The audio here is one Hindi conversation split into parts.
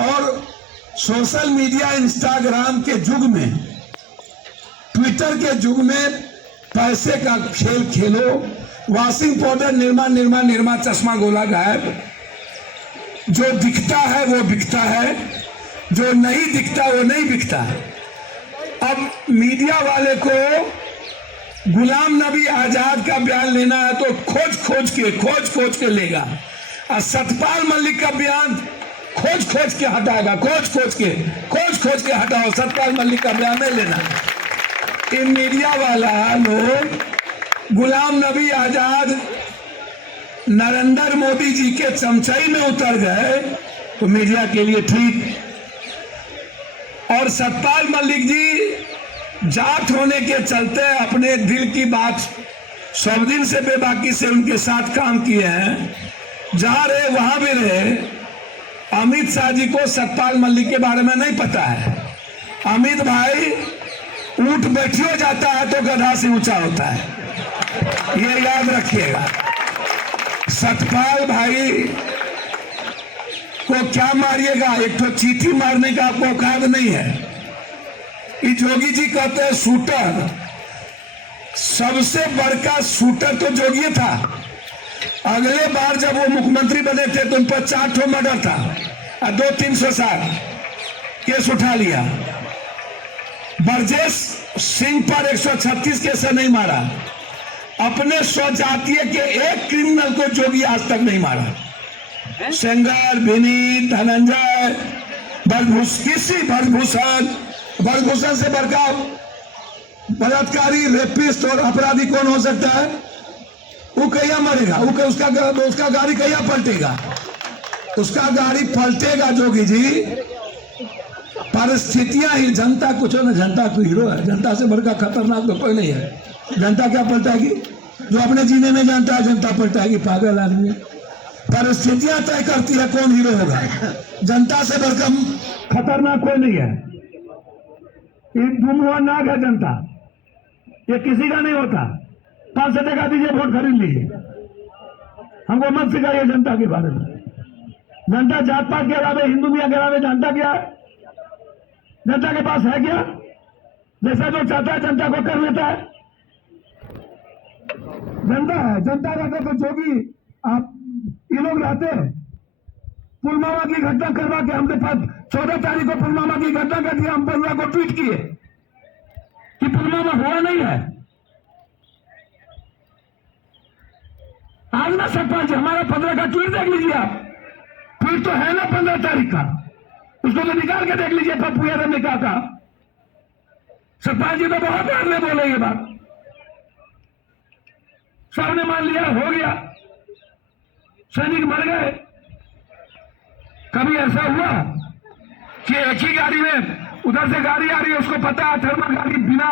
और सोशल मीडिया इंस्टाग्राम के युग में, ट्विटर के युग में पैसे का खेल खेलो। वॉशिंग पाउडर निर्मा चश्मा गोला गायब। जो दिखता है वो बिकता है, जो नहीं दिखता वो नहीं बिकता। अब मीडिया वाले को गुलाम नबी आजाद का बयान लेना है तो खोज के लेगा, और सतपाल मलिक का बयान खोज के हटाएगा। खोज के हटाओ, सतपाल मलिक का बयान नहीं लेना। ये मीडिया वाला लोग गुलाम नबी आजाद नरेंद्र मोदी जी के चमचाई में उतर गए तो मीडिया के लिए ठीक, और सतपाल मलिक जी जाट होने के चलते अपने दिल की बात सब दिन से बेबाकी से उनके साथ काम किए हैं, जहां रहे वहां भी रहे। अमित शाह जी को सतपाल मलिक के बारे में नहीं पता है। अमित भाई ऊंट बैठियो जाता है तो गधा से ऊंचा होता है, ये याद रखिएगा। सतपाल भाई को क्या मारिएगा, एक तो चीटी मारने का आपको औकात नहीं है। ये जोगी जी कहते हैं शूटर, सबसे बड़का शूटर तो जोगी था। अगले बार जब वो मुख्यमंत्री बने थे तो उन पर 4 ठो मर्डर था और 2-360 केस उठा लिया। ब्रजेश सिंह पर 136 केस नहीं मारा। अपने स्वजातीय के एक क्रिमिनल को जोगी आज तक नहीं मारा। सेंगर, विनीत, धनंजय, ब्रजभूषण से बड़का बलात्कारी, रेपिस्ट और अपराधी कौन हो सकता है? वो कहिया मरेगा, उसका गाड़ी कहिया पलटेगा? उसका गाड़ी पलटेगा जोगी जी। परिस्थितियां ही, जनता कुछ ना, जनता कोई हीरो है। जनता से बढ़कर खतरनाक तो कोई नहीं है। जनता क्या पलटाएगी? जो अपने जीने में जानता है जनता पलटाएगी, पागल आदमी। परिस्थितियां तय करती है कौन हीरो होगा। जनता से बढ़कर खतरनाक कोई नहीं है। धुमुआ नाग है जनता, ये किसी का नहीं होता। 500 टका दीजिए, वोट खरीद लीजिए। हमको मत सिखाइए जनता के बारे में। जनता जात पात के अलावे, हिंदू मियाँ के अलावे जानता क्या है? जनता के पास है क्या? जैसा जो चाहता है जनता को कर लेता है। जनता है, जनता रहता तो जोगी आप ये लोग रहते। पुलवामा की घटना करवा के हमने 14 तारीख को पुलवामा की घटना कर दिया। हम 15 को ट्वीट किए कि पुलवामा हुआ नहीं है। आज ना सतपाल जी, हमारा 15 का ट्वीट देख लीजिए आप। ट्वीट तो है ना 15 तारीख का, उसको तो निकाल के देख लीजिए। पप्पू यादव ने कहा। सतपाल जी तो बहुत प्यार में बोले ये बात, सबने मान लिया, हो गया, सैनिक मर गए। कभी ऐसा हुआ कि एक ही गाड़ी में उधर से गाड़ी आ रही है, उसको पता है थर्मल गाड़ी बिना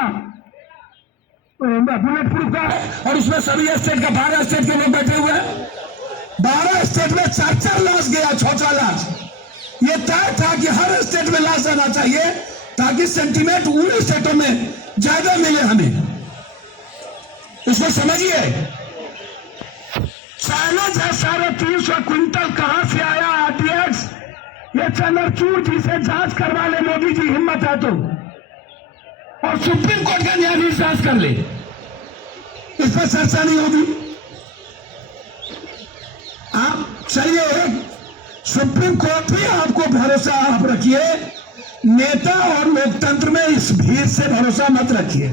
बुलेट प्रूफ का है, और उसमें सभी स्टेट का 12 स्टेट के लोग बैठे हुए हैं। 12 स्टेट में 4-4 लाश गया, 6-6 लाश। ये तय था कि हर स्टेट में लाश आना चाहिए ताकि सेंटीमेंट उन स्टेटों में ज्यादा मिले हमें। इसको समझिए। चैलेंज है 350 क्विंटल कहां से आया आरटीएक्स? ये चंद्रचूड़ जी से जांच करवा ले मोदी जी, हिम्मत है तो, और सुप्रीम कोर्ट का न्यायाधीश जांच कर ले। इस पर चर्चा नहीं होगी। आप चलिए, सुप्रीम कोर्ट भी आपको भरोसा आप रखिए। नेता और लोकतंत्र में इस भीड़ से भरोसा मत रखिए,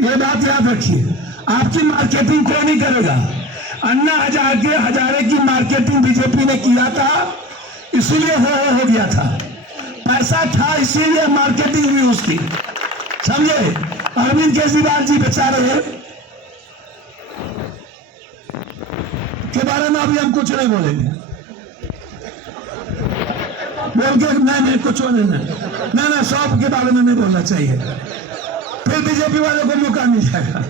ये बात याद रखिए। आपकी मार्केटिंग कोई नहीं करेगा। अन्ना हजारे की मार्केटिंग बीजेपी ने किया था, इसीलिए हो गया था। पैसा था इसीलिए मार्केटिंग हुई उसकी, समझे? अरविंद केजरीवाल जी बेचारे के बारे में अभी हम कुछ नहीं बोलेंगे। बोल के नहीं कुछ नहीं, सब के बारे में नहीं बोलना चाहिए, फिर बीजेपी वालों को मौका मिल जाएगा।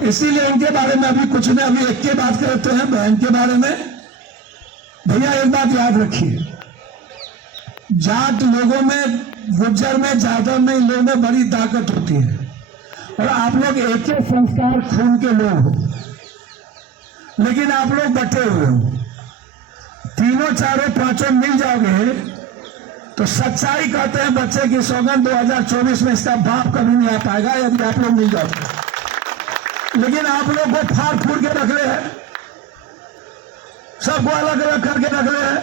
इसीलिए इनके बारे में अभी कुछ नहीं। अभी एक की बात करते हैं, बहन के बारे में। भैया एक बात याद रखिए, जाट लोगों में, गुज्जर में, जादव में, इन लोगों में बड़ी ताकत होती है, और आप लोग एक ही संस्कार खून के लोग हो, लेकिन आप लोग बटे हुए हो। तीनों तीनों चारों पांचों मिल जाओगे तो सच्चाई कहते हैं बच्चे की सौगंध 2024 में इसका बाप कभी नहीं आ पाएगा यदि आप लोग मिल जाओगे। लेकिन आप लोग को फाड़ फूड़ के रख रहे हैं, सबको अलग अलग करके रख रहे हैं।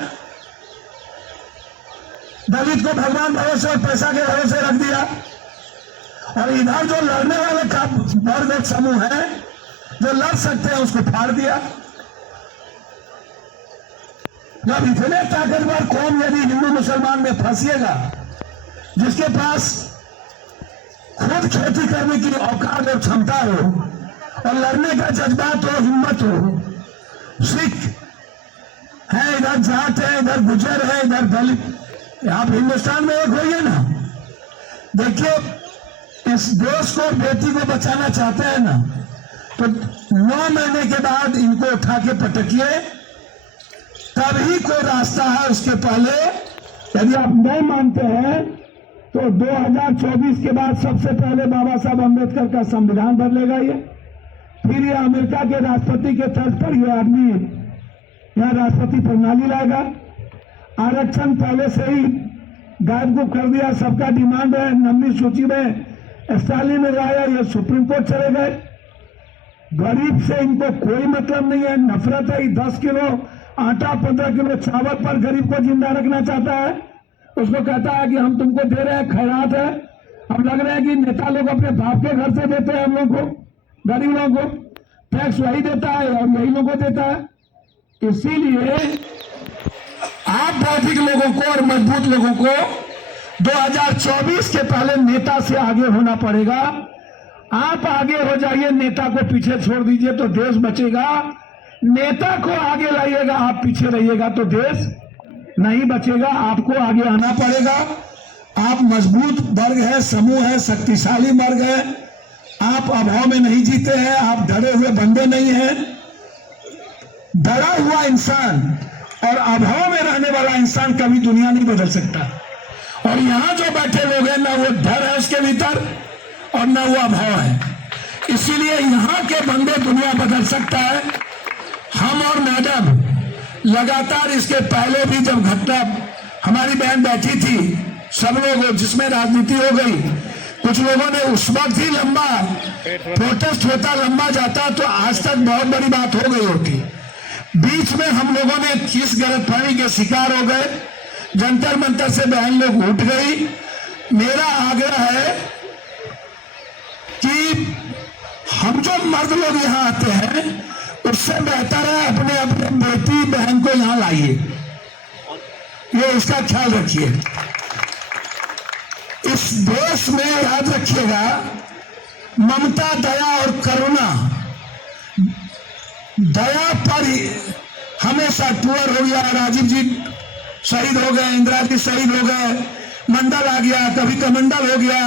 दलित को भगवान भरोसे और पैसा के भरोसे रख दिया, और इधर जो लड़ने वाले का वर्ग और समूह है जो लड़ सकते हैं उसको फाड़ दिया। जब इतने ताकतवर कौम यदि हिंदू मुसलमान में फंसिएगा, जिसके पास खुद खेती करने की औकात और क्षमता हो और लड़ने का जज्बात हो, हिम्मत हो, सिख है इधर, जाट है इधर, गुजर है इधर, दलित, आप हिंदुस्तान में एक होइए ना। देखिए, इस देश को, बेटी को बचाना चाहते हैं ना, तो 9 महीने के बाद इनको उठा के पटकिए, तभी कोई रास्ता है। उसके पहले यदि आप नहीं मानते हैं तो 2024 के बाद सबसे पहले बाबा साहब अम्बेडकर का संविधान बदलेगा ये, फिर ये अमेरिका के राष्ट्रपति के तर्ज पर ये आदमी यहाँ राष्ट्रपति प्रणाली लाएगा। आरक्षण पहले से ही गायब कर दिया, सबका डिमांड है, लंबी सूची में स्टालिन ने लाया, ये सुप्रीम कोर्ट चले गए। गरीब से इनको कोई मतलब नहीं है, नफरत है। 10 किलो आटा 15 किलो चावल पर गरीब को जिंदा रखना चाहता है, उसको कहता है कि हम तुमको दे रहे हैं, खैरात है। अब लग रहा है कि नेता लोग अपने बाप के घर से देते हैं हम लोग को, गरीब लोगों को टैक्स वही देता है और यही लोगों को देता है। इसीलिए आप बौद्धिक लोगों को और मजबूत लोगों को 2024 के पहले नेता से आगे होना पड़ेगा। आप आगे हो जाइए, नेता को पीछे छोड़ दीजिए तो देश बचेगा। नेता को आगे लाइएगा, आप पीछे रहिएगा तो देश नहीं बचेगा। आपको आगे आना पड़ेगा। आप मजबूत वर्ग है, समूह है, शक्तिशाली वर्ग है। आप अभाव में नहीं जीते हैं, आप डरे हुए बंदे नहीं हैं। डरा हुआ इंसान और अभाव में रहने वाला इंसान कभी दुनिया नहीं बदल सकता। और यहां जो बैठे लोग हैं, ना वो डर है उसके भीतर और ना वो अभाव है। इसीलिए यहां के बंदे दुनिया बदल सकता है। हम और मैडम लगातार इसके पहले भी जब घटना, हमारी बहन बैठी थी, सब लोग जिसमें राजनीति हो गई, कुछ लोगों ने उस वक्त ही लंबा प्रोटेस्ट होता, लंबा जाता तो आज तक बहुत बड़ी बात हो गई होती। बीच में हम लोगों ने किस गलतफहमी के शिकार हो गए, जंतर मंतर से बहन लोग उठ गई। मेरा आग्रह है कि हम जो मर्द लोग यहाँ आते हैं उससे बेहतर है अपने अपने बेटी बहन को यहाँ लाइए, ये इसका ख्याल रखिए। इस देश में याद रखिएगा, ममता, दया और करुणा, दया पर हमेशा टूअर हो गया, राजीव जी शहीद हो गए, इंदिरा जी शहीद हो गए, मंडल आ गया, कभी कमंडल हो गया,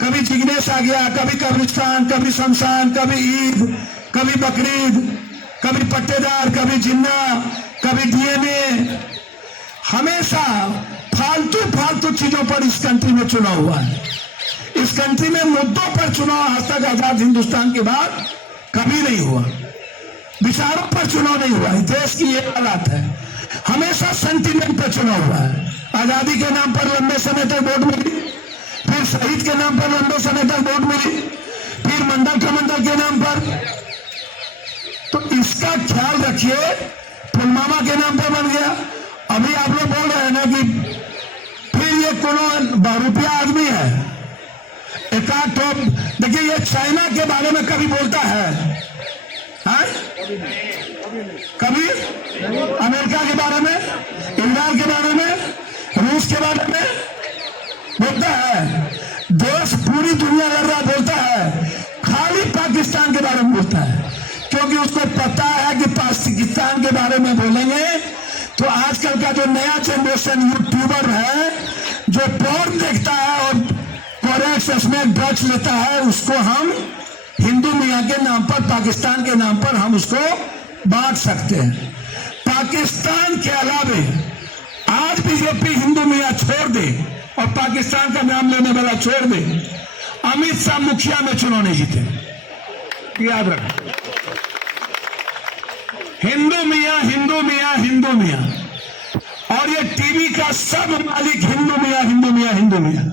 कभी जिग्नेश आ गया, कभी कब्रिस्तान, कभी शमशान, कभी ईद, कभी बकरीद, कभी पट्टेदार, कभी जिन्ना, कभी डीएनए। हमेशा फालतू फालतू चीजों पर इस कंट्री में चुनाव हुआ है। इस कंट्री में मुद्दों पर चुनाव आज तक आजाद हिंदुस्तान के बाद कभी नहीं हुआ। विचारों पर चुनाव नहीं हुआ। देश की ये हालत है, हमेशा सेंटीमेंट पर चुनाव हुआ है। आजादी के नाम पर लंबे समय तक वोट मिली, फिर शहीद के नाम पर लंबे समय तक वोट मिली, फिर मंडल कमंडल के नाम पर। तो इसका ख्याल रखिए। पुलवामा के नाम पर बन गया। अभी आप लोग बोल रहे हैं ना कि फिर ये कोनो रुपया आदमी है, एक तो देखिए, ये चाइना के बारे में कभी बोलता है, हाँ? कभी अमेरिका के बारे में, इंग्लैंड के बारे में, रूस के बारे में बोलता है। देश पूरी दुनिया लड़ रहा बोलता है, खाली पाकिस्तान के बारे में बोलता है, क्योंकि उसको पता है कि पाकिस्तान के बारे में बोलेंगे तो आजकल का जो नया जनरेशन यूट्यूबर है, जो पोर्न देखता है और कोरेक्स उसमें ड्रग्स लेता है, उसको हम हिंदू मियाँ के नाम पर, पाकिस्तान के नाम पर हम उसको बांट सकते हैं। पाकिस्तान के अलावे आज बीजेपी हिंदू मियाँ छोड़ दे और पाकिस्तान का नाम लेने वाला छोड़ दे, अमित शाह मुखिया में चुनाव नहीं जीते, याद रखना। हिंदू मियाँ हिंदू मियाँ हिंदू मियाँ, और ये टीवी का सब मालिक हिंदू मियाँ हिंदू मियाँ हिंदू मियाँ।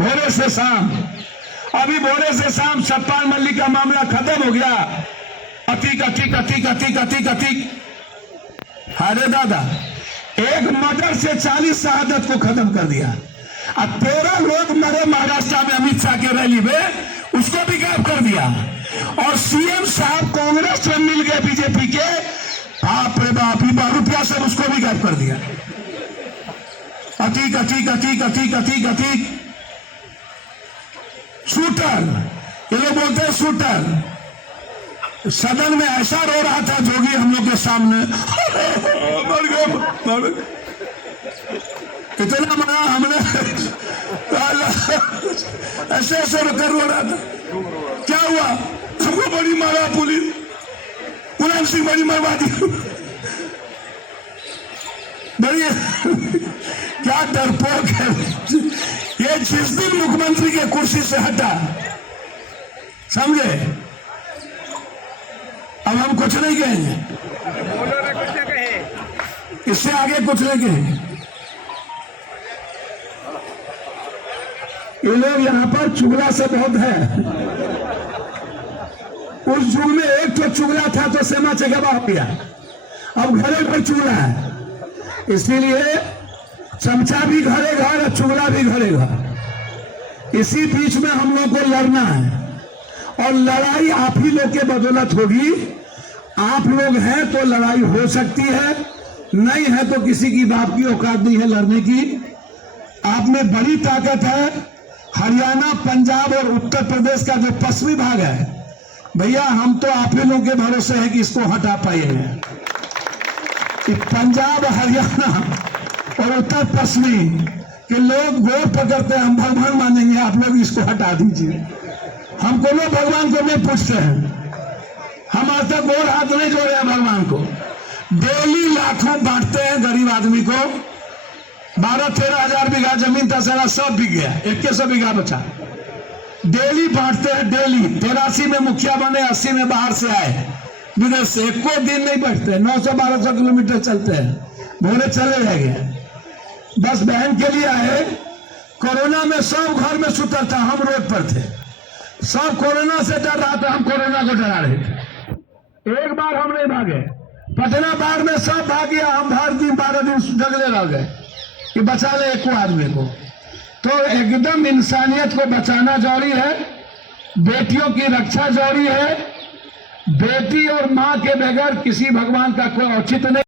भोरे से शाम, अभी भोरे से शाम सतपाल मल्लिक का मामला खत्म हो गया। अतीक अतीक अतीक अतीक अतीक अतीक, अरे दादा, एक मर्डर से 40 शहादत को खत्म कर दिया। अब 13 लोग मरे महाराष्ट्र में अमित शाह के रैली में, उसको भी गायब कर दिया। और सीएम साहब कांग्रेस में मिल गए बीजेपी के, बाप रे बाप, रुपया से उसको भी गायब कर दिया। अतीक अतीक अतीक अतीक अतीक अतीक, शूटर, ये लोग बोलते हैं शूटर। सदन में ऐसा रो रहा था जोगी हम लोग के सामने, मर गए, इतना मरा हमने, ऐसे ऐसे कर रो रहा था। क्या हुआ? हमको बड़ी मारा पुलिस, मुलायम सिंह बड़ी मरवा दी, बड़ी क्या डरपोक है ये। जिस दिन मुख्यमंत्री के कुर्सी से हटा, समझे, अब हम कुछ नहीं कहेंगे, इससे आगे कुछ नहीं कहेंगे। ये लोग यहाँ पर चुगला से बहुत है। उस युग में एक तो चुगला था तो सेमा चेगवा हो गया, अब घरे पर चुगला है, इसीलिए चमचा भी घरे घर और चुगला भी घरे घर। इसी बीच में हम लोग को लड़ना है, और लड़ाई आप ही लोग के बदौलत होगी। आप लोग हैं तो लड़ाई हो सकती है, नहीं है तो किसी की बाप की औकात नहीं है लड़ने की। आप में बड़ी ताकत है। हरियाणा, पंजाब और उत्तर प्रदेश का जो पश्चिमी भाग है, भैया हम तो आप ही लोगों के भरोसे हैं कि इसको हटा पाएंगे। पंजाब, हरियाणा और उत्तर पश्चिमी के लोग गोर पकड़ते हैं, हम भगवान मानेंगे, आप लोग इसको हटा दीजिए। हम कोनो भगवान को नहीं पूछते हैं, हम आज तक गोर हाथ नहीं जोड़े हैं भगवान को। डेली लाखों बांटते हैं गरीब आदमी को। 12-13 हजार बीघा जमीन था, सारा सब बिक गया, 2100 बीघा बचा। डेली बांटते हैं, डेली। 83 में मुखिया बने, 80 में बाहर से आए विदेश से, एको दिन नहीं बैठते, 900-1200 किलोमीटर चलते हैं, भोरे चले रह गए। बस बहन के लिए आए। कोरोना में सब घर में सुतर था, हम रोड पर थे, सब कोरोना से डर रहा था, हम कोरोना को डरा रहे थे। एक बार हम नहीं भागे, पटना बाढ़ में सब भाग गया, हम 12 दिन जगले रह गए कि बचा ले एक आदमी को। तो एकदम इंसानियत को बचाना जरूरी है, बेटियों की रक्षा जरूरी है। बेटी और माँ के बगैर किसी भगवान का कोई औचित्य नहीं।